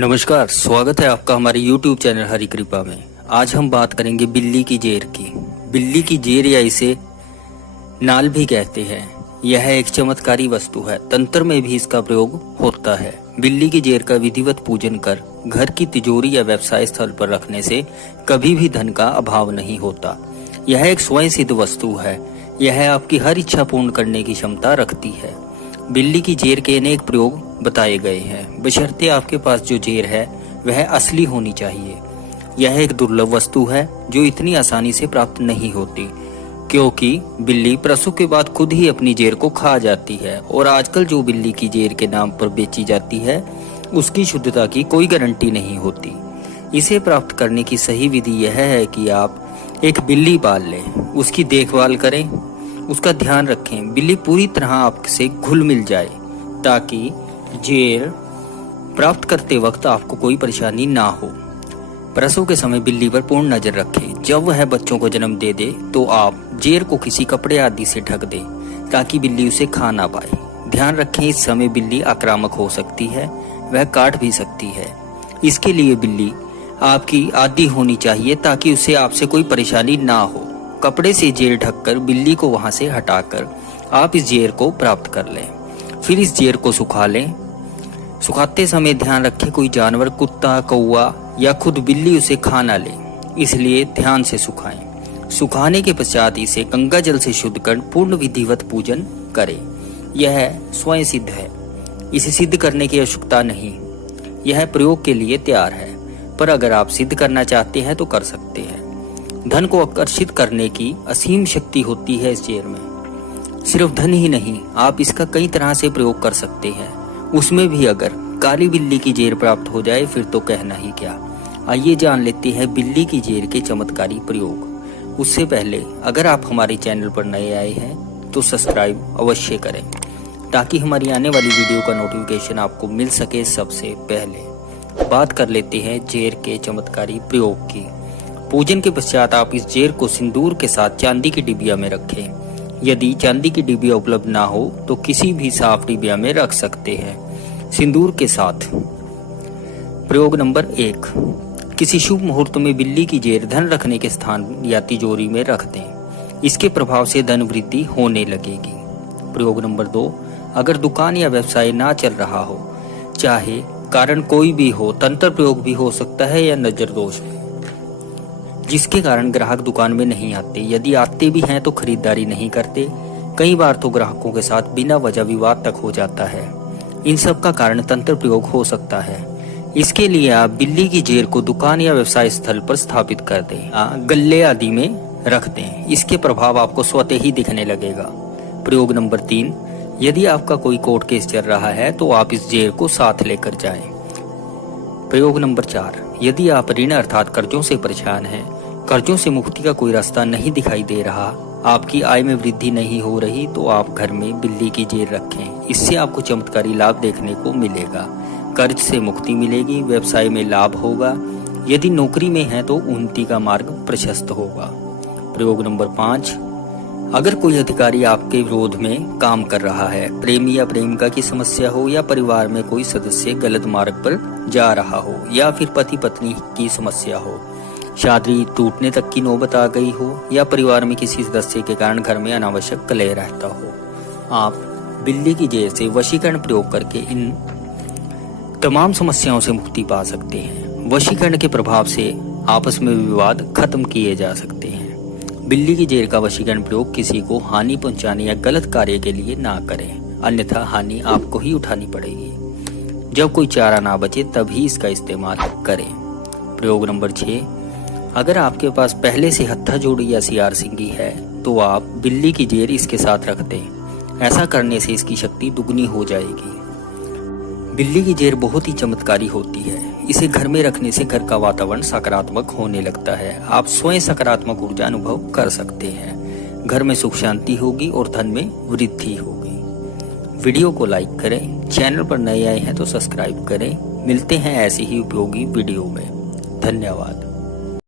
नमस्कार, स्वागत है आपका हमारे YouTube चैनल हरी कृपा में। आज हम बात करेंगे बिल्ली की जेर की। बिल्ली की जेर या इसे नाल भी कहते हैं। यह एक चमत्कारी वस्तु है। तंत्र में भी इसका प्रयोग होता है। बिल्ली की जेर का विधिवत पूजन कर घर की तिजोरी या व्यवसाय स्थल पर रखने से कभी भी धन का अभाव नहीं होता। यह एक स्वयं सिद्ध वस्तु है। यह आपकी हर इच्छा पूर्ण करने की क्षमता रखती है। बिल्ली की जेर के अनेक प्रयोग बताए गए हैं, बशर्ते आपके पास जो जेर है वह असली होनी चाहिए। यह एक दुर्लभ वस्तु है जो इतनी आसानी से प्राप्त नहीं होती, क्योंकि बिल्ली प्रसव के बाद खुद ही अपनी जेर को खा जाती है और आजकल जो बिल्ली की जेर के नाम पर बेची जाती है उसकी शुद्धता की कोई गारंटी नहीं होती। इसे प्राप्त करने की सही विधि यह है कि आप एक बिल्ली पाल लें, उसकी देखभाल करें, उसका ध्यान रखें। बिल्ली पूरी तरह आपसे घुल मिल जाए ताकि जेर प्राप्त करते वक्त आपको कोई परेशानी ना हो। प्रसव के समय बिल्ली पर पूर्ण नजर रखें। जब वह बच्चों को जन्म दे दे तो आप जेर को किसी कपड़े आदि से ढक दें ताकि बिल्ली उसे खा ना पाए। ध्यान रखें, इस समय बिल्ली आक्रामक हो सकती है, वह काट भी सकती है। इसके लिए बिल्ली आपकी आदी होनी चाहिए ताकि उसे आपसे कोई परेशानी ना हो। कपड़े से जेर ढककर बिल्ली को वहां से हटाकर आप इस जेर को प्राप्त कर लें। फिर इस जेर को सुखा लें। सुखाते समय ध्यान रखें कोई जानवर, कुत्ता, कौवा या खुद बिल्ली उसे खा ना ले, इसलिए ध्यान से सुखाएं। सुखाने के पश्चात इसे गंगा जल से शुद्ध कर पूर्ण विधिवत पूजन करें। यह स्वयं सिद्ध है, इसे सिद्ध करने की आवश्यकता नहीं। यह प्रयोग के लिए तैयार है, पर अगर आप सिद्ध करना चाहते हैं तो कर सकते हैं। धन को आकर्षित करने की असीम शक्ति होती है इस जेर में। सिर्फ धन ही नहीं, आप इसका कई तरह से प्रयोग कर सकते हैं। उसमें भी अगर काली बिल्ली की जेर प्राप्त हो जाए फिर तो कहना ही क्या। आइए जान लेते हैं बिल्ली की जेर के चमत्कारी प्रयोग। उससे पहले अगर आप हमारे चैनल पर नए आए हैं तो सब्सक्राइब अवश्य करें ताकि हमारी आने वाली वीडियो का नोटिफिकेशन आपको मिल सके सबसे पहले। बात कर लेते हैं जेर के चमत्कारी प्रयोग की। पूजन के पश्चात आप इस जेर को सिंदूर के साथ चांदी की डिबिया में रखें। यदि चांदी की डिबिया उपलब्ध ना हो तो किसी भी साफ डिबिया में रख सकते हैं सिंदूर के साथ। प्रयोग नंबर 1, किसी शुभ मुहूर्त में बिल्ली की जेर धन रखने के स्थान या तिजोरी में रख दें। इसके प्रभाव से धन वृद्धि होने लगेगी। प्रयोग नंबर 2, अगर दुकान या व्यवसाय ना चल रहा हो, चाहे कारण कोई भी हो, तंत्र प्रयोग भी हो सकता है या नजर दोष, जिसके कारण ग्राहक दुकान में नहीं आते। यदि आते भी हैं तो खरीदारी नहीं करते। कई बार तो ग्राहकों के साथ बिना वजह विवाद तक हो जाता है। इन सब का कारण तंत्र प्रयोग हो सकता है। इसके लिए आप बिल्ली की जेर को दुकान या व्यवसाय स्थल पर स्थापित कर दें, गल्ले आदि में रख दें। इसके प्रभाव आपको स्वतः ही दिखने लगेगा। प्रयोग नंबर 3, यदि आपका कोई कोर्ट केस चल रहा है तो आप इस जेर को साथ लेकर जाएं। प्रयोग नंबर 4, यदि आप ऋण अर्थात कर्जों से परेशान हैं, कर्जों से मुक्ति का कोई रास्ता नहीं दिखाई दे रहा, आपकी आय में वृद्धि नहीं हो रही, तो आप घर में बिल्ली की जेर रखें। इससे आपको चमत्कारी लाभ देखने को मिलेगा। कर्ज से मुक्ति मिलेगी, व्यवसाय में लाभ होगा, यदि नौकरी में है तो उन्नति का मार्ग प्रशस्त होगा। प्रयोग नंबर 5, अगर कोई अधिकारी आपके विरोध में काम कर रहा है, प्रेमी या प्रेमिका की समस्या हो, या परिवार में कोई सदस्य गलत मार्ग पर जा रहा हो, या फिर पति पत्नी की समस्या हो, शादी टूटने तक की नौबत आ गई हो, या परिवार में किसी सदस्य के कारण घर में अनावश्यक कलह रहता हो, आप बिल्ली की जेर से वशीकरण प्रयोग करके इन तमाम समस्याओं से मुक्ति पा सकते हैं। वशीकरण के प्रभाव से आपस में विवाद खत्म किए जा सकते हैं। बिल्ली की जेर का वशीकरण प्रयोग किसी को हानि पहुंचाने या गलत कार्य के लिए ना करें, अन्यथा हानि आपको ही उठानी पड़ेगी। जब कोई चारा ना बचे तभी इसका इस्तेमाल करें। प्रयोग नंबर 6, अगर आपके पास पहले से हत्था जोड़ी या सियार सिंगी है तो आप बिल्ली की जेर इसके साथ रख दें। ऐसा करने से इसकी शक्ति दुगनी हो जाएगी। बिल्ली की जेर बहुत ही चमत्कारी होती है। इसे घर में रखने से घर का वातावरण सकारात्मक होने लगता है। आप स्वयं सकारात्मक ऊर्जा अनुभव कर सकते हैं। घर में सुख शांति होगी और धन में वृद्धि होगी। वीडियो को लाइक करें, चैनल पर नए आए हैं तो सब्सक्राइब करें। मिलते हैं ऐसी ही उपयोगी वीडियो में। धन्यवाद।